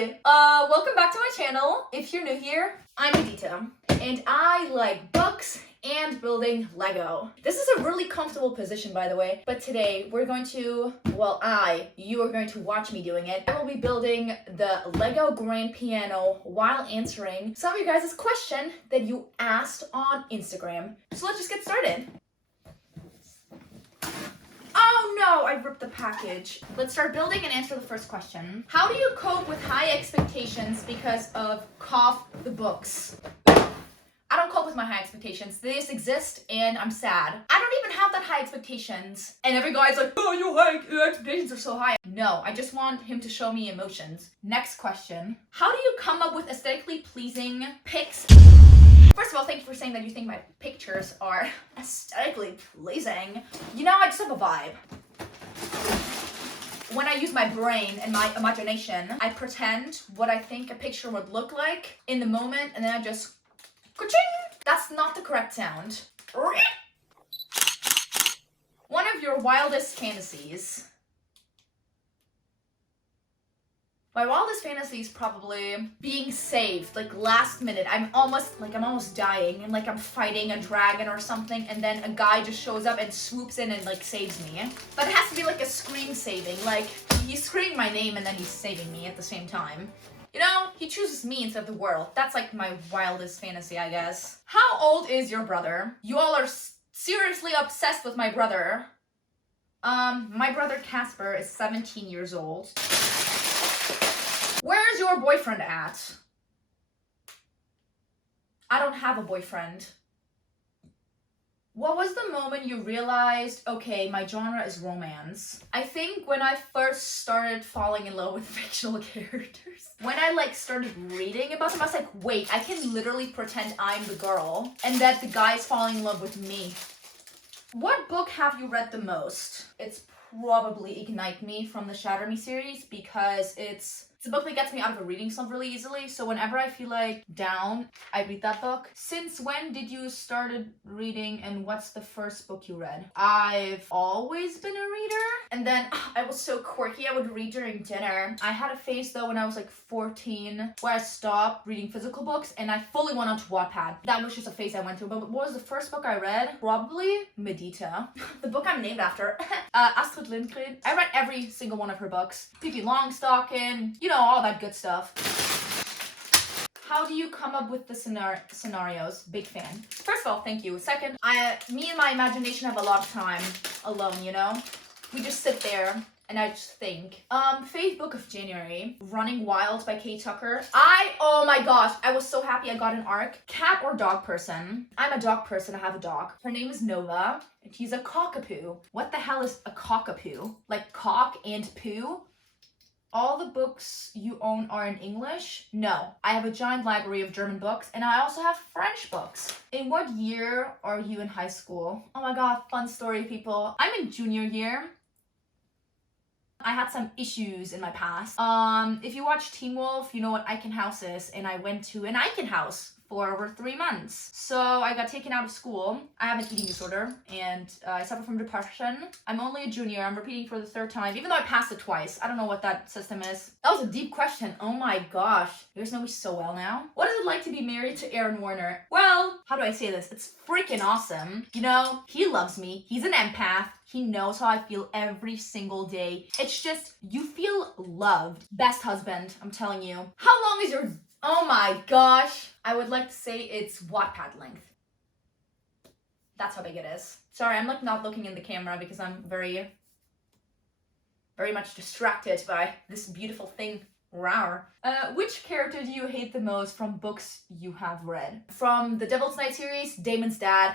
Welcome back to my channel. If you're new here, I'm Adita, and I like books and building Lego. This is a really comfortable position, by the way, but today we're going to, you are going to watch me doing it. I will be building the Lego grand piano while answering some of you guys' question that you asked on Instagram. So let's just get started. Oh no, I ripped the package. Let's start building and answer the first question. How do you cope with high expectations because of cough the books? I don't cope with my high expectations. They just exist and I'm sad. I don't even have that high expectations. And every guy's like, oh, your expectations are so high. No, I just want him to show me emotions. Next question. How do you come up with aesthetically pleasing pics? First of all, thank you for saying that you think my pictures are aesthetically pleasing. You know, I just have a vibe. When I use my brain and my imagination, I pretend what I think a picture would look like in the moment, and then I just ka-ching! That's not the correct sound. One of your wildest fantasies. My wildest fantasy is probably being saved, like last minute. I'm almost dying, and like I'm fighting a dragon or something, and then a guy just shows up and swoops in and like saves me. But it has to be like a scream saving, like he's screaming my name and then he's saving me at the same time. You know, he chooses me instead of the world. That's like my wildest fantasy, I guess. How old is your brother? You all are seriously obsessed with my brother. My brother Casper is 17 years old. Where's your boyfriend at? I don't have a boyfriend. What was the moment you realized, okay, my genre is romance? I think when I first started falling in love with fictional characters. When I like started reading about them, I was like, wait, I can literally pretend I'm the girl and that the guy is falling in love with me. What book have you read the most? It's probably Ignite Me from the Shatter Me series because it's a book that gets me out of a reading slump really easily, so whenever I feel like down, I read that book. Since when did you started reading, and what's the first book you read? I've always been a reader, and then I was so quirky, I would read during dinner. I had a phase though when I was like 14 where I stopped reading physical books and I fully went onto Wattpad. That was just a phase I went through, but what was the first book I read? Probably Medita, the book I'm named after. Astrid Lindgren. I read every single one of her books. Pippi Longstocking, you know, all that good stuff. How do you come up with the scenarios? Big fan. First of all, thank you. Second, me and my imagination have a lot of time alone, you know? We just sit there and I just think. Faith Book of January, Running Wild by Kate Tucker. Oh my gosh, I was so happy I got an arc. Cat or dog person? I'm a dog person, I have a dog. Her name is Nova, and she's a cockapoo. What the hell is a cockapoo? Like cock and poo? All the books you own are in English? No, I have a giant library of German books, and I also have French books. In what year are you in high school? Oh my god, fun story, people. I'm in junior year. I had some issues in my past. If you watch Teen Wolf, you know what Icon House is, and I went to an Icon House for over 3 months. So I got taken out of school. I have an eating disorder and I suffer from depression. I'm only a junior. I'm repeating for the 3rd time, even though I passed it twice. I don't know what that system is. That was a deep question. Oh my gosh. You guys know me so well now. What is it like to be married to Aaron Warner? Well, how do I say this? It's freaking awesome. You know, he loves me. He's an empath. He knows how I feel every single day. It's just, you feel loved. Best husband, I'm telling you. How long is your... Oh my gosh. I would like to say it's Wattpad length. That's how big it is. Sorry, I'm like not looking in the camera because I'm very much distracted by this beautiful thing. Rawr. Which character do you hate the most from books you have read? From the Devil's Night series, Damon's dad.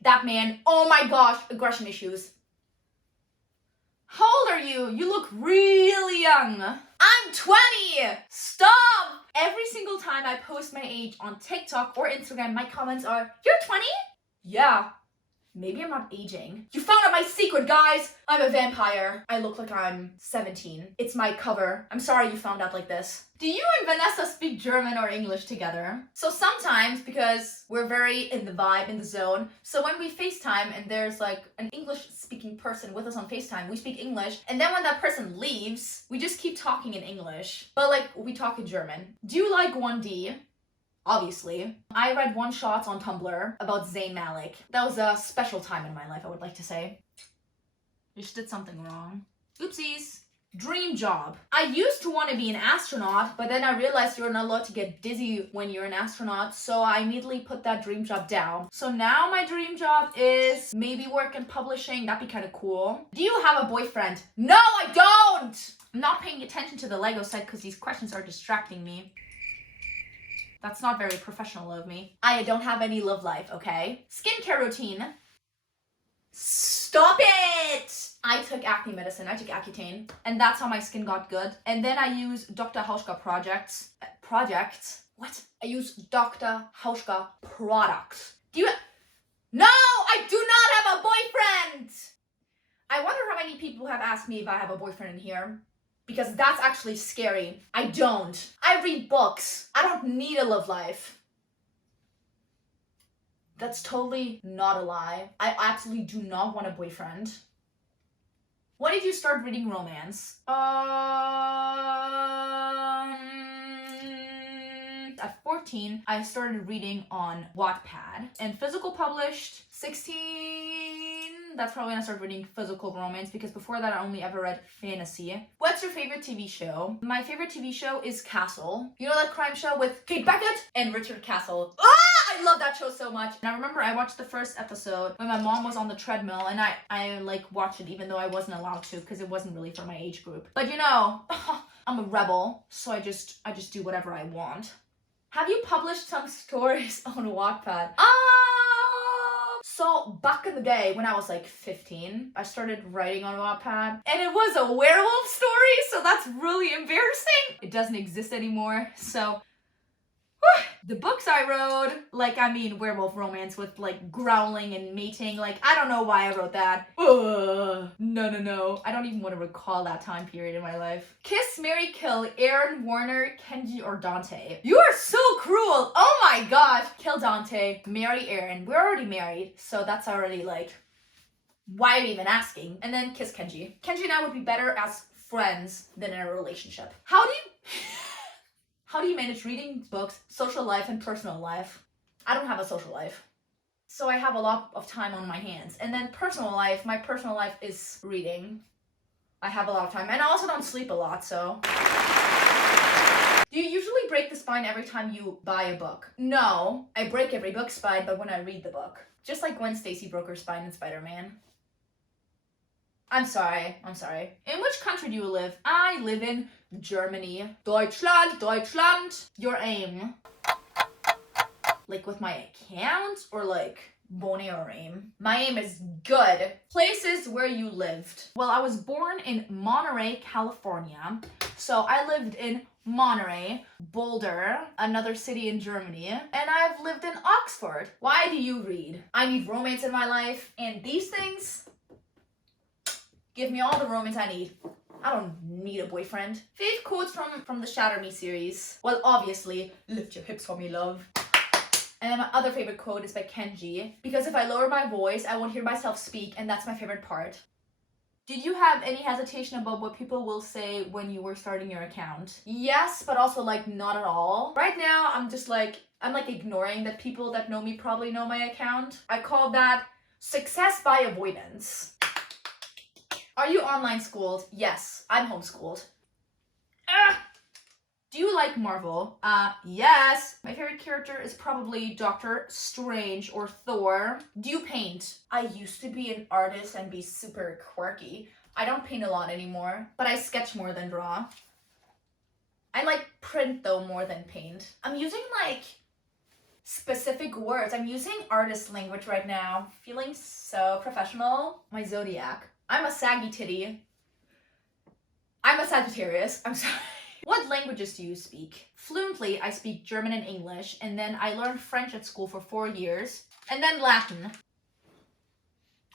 That man, oh my gosh, aggression issues. How old are you? You look really young. I'm 20! Stop! Every single time I post my age on TikTok or Instagram, my comments are, you're 20? Yeah. Maybe I'm not aging. You found out my secret, guys! I'm a vampire. I look like I'm 17. It's my cover. I'm sorry you found out like this. Do you and Vanessa speak German or English together? So sometimes, because we're very in the vibe, in the zone, so when we FaceTime and there's like an English speaking person with us on FaceTime, we speak English, and then when that person leaves, we just keep talking in English. But like, we talk in German. Do you like 1D? Obviously. I read one shot on Tumblr about Zayn Malik. That was a special time in my life, I would like to say. You just did something wrong. Oopsies. Dream job. I used to want to be an astronaut, but then I realized you're not allowed to get dizzy when you're an astronaut, so I immediately put that dream job down. So now my dream job is maybe work in publishing. That'd be kind of cool. Do you have a boyfriend? No, I don't! I'm not paying attention to the Lego set because these questions are distracting me. That's not very professional of me. I don't have any love life, okay? Skincare routine. Stop it! I took acne medicine, I took Accutane, and that's how my skin got good. And then I use Dr. Hauschka projects. What? I use Dr. Hauschka products. Do you... No! I do not have a boyfriend! I wonder how many people have asked me if I have a boyfriend in here. Because that's actually scary. I don't. I read books. I don't need a love life. That's totally not a lie. I absolutely do not want a boyfriend. When did you start reading romance? At 14, I started reading on Wattpad. And physical published, 16... That's probably when I started reading physical romance, because before that I only ever read fantasy. What's your favorite TV show? My favorite TV show is Castle. You know that crime show with Kate Beckett and Richard Castle? Ah! I love that show so much. And I remember I watched the first episode when my mom was on the treadmill, and I like watched it even though I wasn't allowed to because it wasn't really for my age group. But you know, I'm a rebel, so I just do whatever I want. Have you published some stories on Wattpad? So back in the day when I was like 15, I started writing on Wattpad, and it was a werewolf story, so that's really embarrassing. It doesn't exist anymore, so the books I wrote, like, I mean, werewolf romance with like growling and mating, like, I don't know why I wrote that. No. I don't even want to recall that time period in my life. Kiss, marry, kill, Aaron, Warner, Kenji, or Dante. You are so cruel. Oh my gosh. Kill Dante, marry Aaron. We're already married, so that's already like, why are you even asking? And then kiss Kenji. Kenji and I would be better as friends than in a relationship. How do you manage reading books, social life, and personal life? I don't have a social life. So I have a lot of time on my hands. And then personal life, my personal life is reading. I have a lot of time. And I also don't sleep a lot, so. Do you usually break the spine every time you buy a book? No, I break every book spine, but when I read the book. Just like Gwen Stacy broke her spine in Spider-Man. I'm sorry. In which country do you live? I live in Germany. Deutschland. Your aim. Like with my account or like Bonnie or aim? My aim is good. Places where you lived. Well, I was born in Monterey, California. So I lived in Monterey, Boulder, another city in Germany, and I've lived in Oxford. Why do you read? I need romance in my life, and these things give me all the romance I need. I don't need a boyfriend. 5 quotes from the Shatter Me series. Well, obviously, lift your hips for me, love. And then my other favorite quote is by Kenji, because if I lower my voice, I won't hear myself speak, and that's my favorite part. Did you have any hesitation about what people will say when you were starting your account? Yes, but also like not at all. Right now, I'm ignoring that people that know me probably know my account. I call that success by avoidance. Are you online schooled? Yes, I'm homeschooled. Do you like Marvel? Yes. My favorite character is probably Doctor Strange or Thor. Do you paint? I used to be an artist and be super quirky. I don't paint a lot anymore, but I sketch more than draw. I like print though more than paint. I'm using like specific words. I'm using artist language right now. Feeling so professional. My zodiac. I'm a saggy titty. I'm a Sagittarius. I'm sorry. What languages do you speak? Fluently, I speak German and English, and then I learned French at school for 4 years, and then Latin.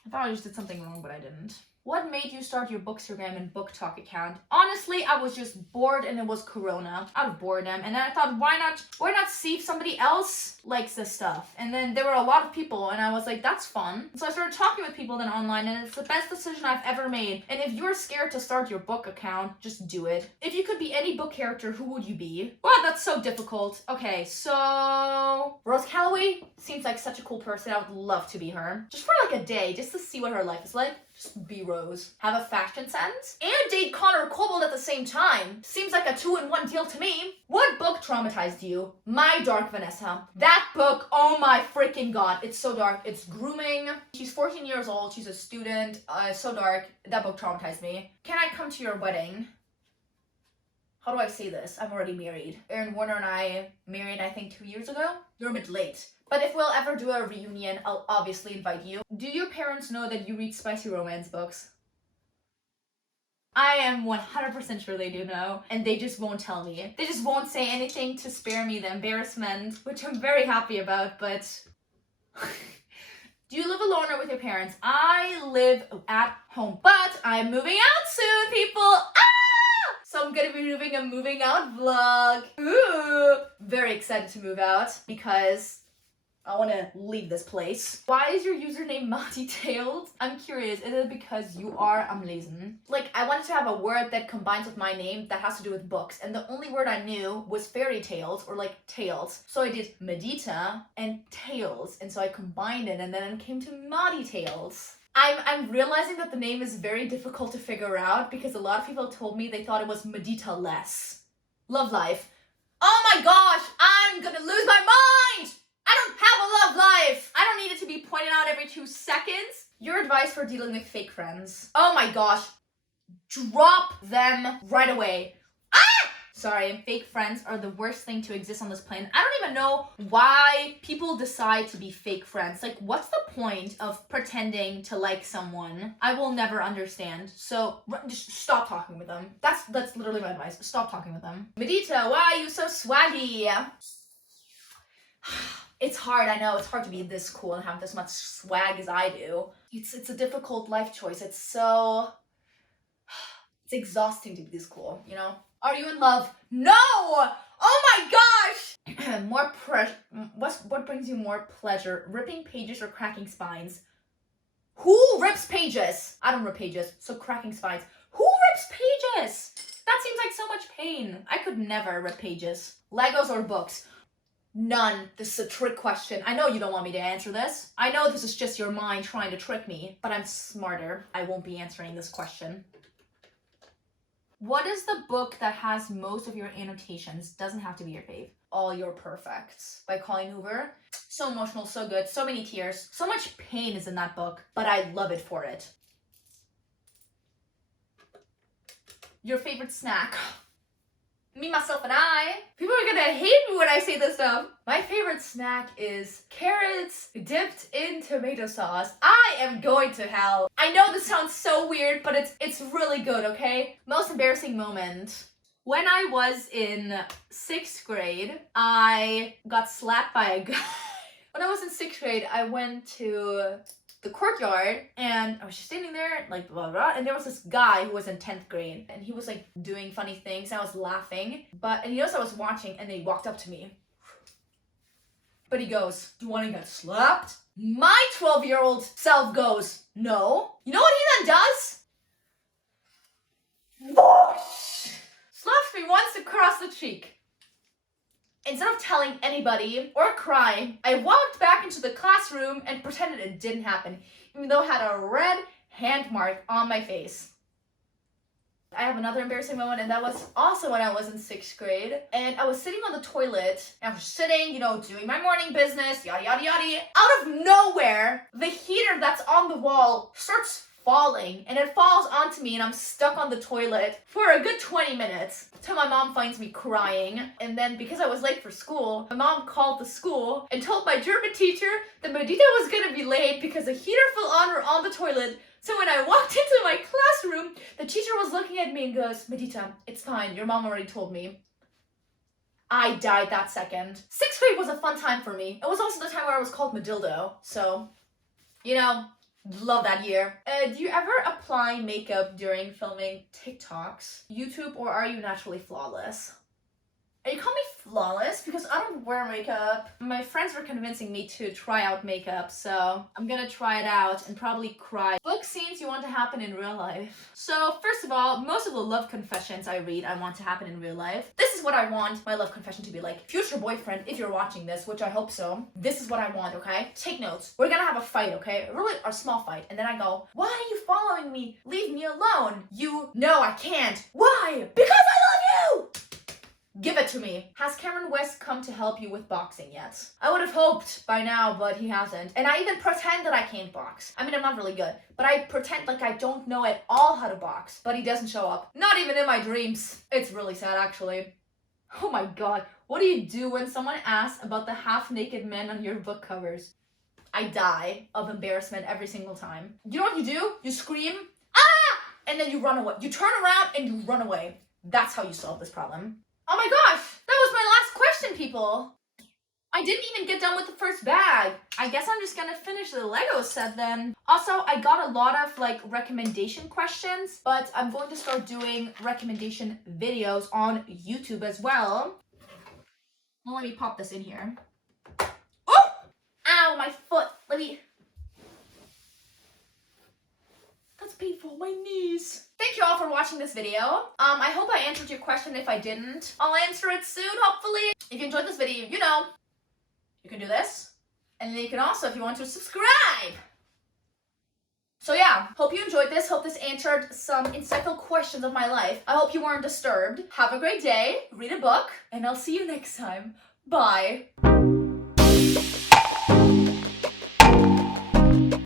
I thought I just did something wrong, but I didn't. What made you start your Bookstagram and Book Talk account? Honestly, I was just bored and it was Corona. Out of boredom. And then I thought, why not see if somebody else likes this stuff? And then there were a lot of people and I was like, that's fun. So I started talking with people then online and it's the best decision I've ever made. And if you're scared to start your book account, just do it. If you could be any book character, who would you be? Wow, that's so difficult. Okay, so Rose Calloway seems like such a cool person. I would love to be her. Just for like a day, just to see what her life is like. Just be Rose. Have a fashion sense. And date Connor Kobold at the same time. Seems like a 2-in-1 deal to me. What book traumatized you? My Dark Vanessa. That book, oh my freaking god. It's so dark. It's grooming. She's 14 years old. She's a student. So dark. That book traumatized me. Can I come to your wedding? How do I say this? I'm already married. Aaron Warner and I married, I think, 2 years ago. You're a bit late. But if we'll ever do a reunion, I'll obviously invite you. Do your parents know that you read spicy romance books? I am 100% sure they do know, and they just won't tell me. They just won't say anything to spare me the embarrassment, which I'm very happy about, but... Do you live alone or with your parents? I live at home, but I'm moving out soon, people! Ah! So I'm gonna be doing a moving out vlog. Ooh! Very excited to move out, because... I want to leave this place. Why is your username multi-tailed? I'm curious, is it because you are amazing? Like, I wanted to have a word that combines with my name that has to do with books, and the only word I knew was fairy tales, or like tales. So I did Medita and tales, and so I combined it, and then it came to Maudie Tales. I'm realizing that the name is very difficult to figure out, because a lot of people told me they thought it was Medita less. Love life. Oh my gosh, I'm gonna lose my mind! I don't have a love life! I don't need it to be pointed out every 2 seconds. Your advice for dealing with fake friends. Oh my gosh. Drop them right away. Ah! Sorry, fake friends are the worst thing to exist on this planet. I don't even know why people decide to be fake friends. Like, what's the point of pretending to like someone? I will never understand. So, just stop talking with them. That's literally my advice. Stop talking with them. Medita, why are you so swaggy? It's hard, I know, it's hard to be this cool and have this much swag as I do. It's a difficult life choice. It's exhausting to be this cool, you know? Are you in love? No! Oh my gosh! What brings you more pleasure? Ripping pages or cracking spines? Who rips pages? I don't rip pages, so cracking spines. Who rips pages? That seems like so much pain. I could never rip pages. Legos or books? None. This is a trick question. I know you don't want me to answer this. I know this is just your mind trying to trick me, but I'm smarter. I won't be answering this question. What is the book that has most of your annotations? Doesn't have to be your fave. All Your Perfects by Colleen Hoover. So emotional, so good, so many tears. So much pain is in that book, but I love it for it. Your favorite snack? Me, myself, and I. People are gonna hate me when I say this stuff. My favorite snack is carrots dipped in tomato sauce. I am going to hell. I know this sounds so weird, but it's really good, okay? Most embarrassing moment. When I was in 6th grade, I got slapped by a guy. When I was in 6th grade, I went to the courtyard and I was just standing there like blah blah, and there was this guy who was in 10th grade and he was like doing funny things and I was laughing, and he knows I was watching, and then he walked up to me, but he goes, "Do you want to get slapped?" My 12-year-old self goes, "No." You know what he then does? Slaps me once across the cheek. Instead of telling anybody or crying, I walked back into the classroom and pretended it didn't happen, even though I had a red hand mark on my face. I have another embarrassing moment, and that was also when I was in 6th grade, and I was sitting on the toilet, and I was sitting, you know, doing my morning business, yada yada yada. Out of nowhere, the heater that's on the wall starts falling, and it falls onto me, and I'm stuck on the toilet for a good 20 minutes till my mom finds me crying. And then because I was late for school, my mom called the school and told my German teacher that Medita was gonna be late because the heater fell on her on the toilet. So when I walked into my classroom, the teacher was looking at me and goes, "Medita, it's fine, your mom already told me." I died that second. 6th grade was a fun time for me. It was also the time where I was called Madildo, so, you know, Love that year. Do you ever apply makeup during filming TikToks, YouTube, or are you naturally flawless? And you call me flawless because I don't wear makeup. My friends were convincing me to try out makeup, so I'm gonna try it out and probably cry. Book scenes you want to happen in real life. So first of all, most of the love confessions I read I want to happen in real life. This is what I want my love confession to be like. Future boyfriend, if you're watching this, which I hope so, this is what I want, okay? Take notes. We're gonna have a fight, okay? Really, a small fight. And then I go, why are you following me? Leave me alone. You, no, I can't. Why? Because I love you! Give it to me. Has Cameron West come to help you with boxing yet? I would have hoped by now, but he hasn't. And I even pretend that I can't box. I mean, I'm not really good, but I pretend like I don't know at all how to box, but he doesn't show up. Not even in my dreams. It's really sad, actually. Oh my god. What do you do when someone asks about the half-naked men on your book covers? I die of embarrassment every single time. You know what you do? You scream, ah! And then you run away. You turn around and you run away. That's how you solve this problem. Oh my gosh, that was my last question, people. I didn't even get done with the first bag. I guess I'm just gonna finish the Lego set then. Also, I got a lot of like recommendation questions, but I'm going to start doing recommendation videos on YouTube as well. Well, let me pop this in here. Oh! Ow, my foot. Let me... That's painful, my knees. Thank you all for watching this video. I hope I answered your question. If I didn't, I'll answer it soon, hopefully. If you enjoyed this video, you know, you can do this. And then you can also, if you want to, subscribe. So yeah, hope you enjoyed this. Hope this answered some insightful questions of my life. I hope you weren't disturbed. Have a great day, read a book, and I'll see you next time. Bye.